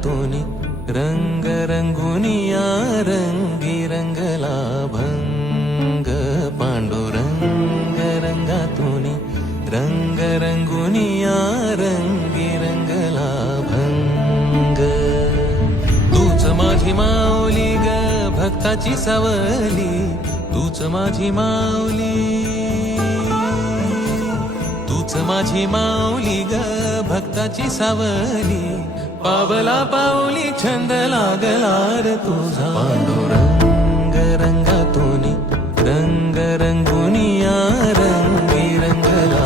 रंगातूनी रंग रंगुनिया रंगी रंगला भंग पांडुरंग रंगातूनी रंग रंगुनिया रंगी रंगला भंग तूच माझी माऊली ग भक्ताची सावली तूच माझी माऊली तूच माझी माऊली ग भक्ताची सावली पावला पाऊली छंद लागला रे तुझा पांडुरंग रंगातूनी रंग रंगुनिया रंगी रंगला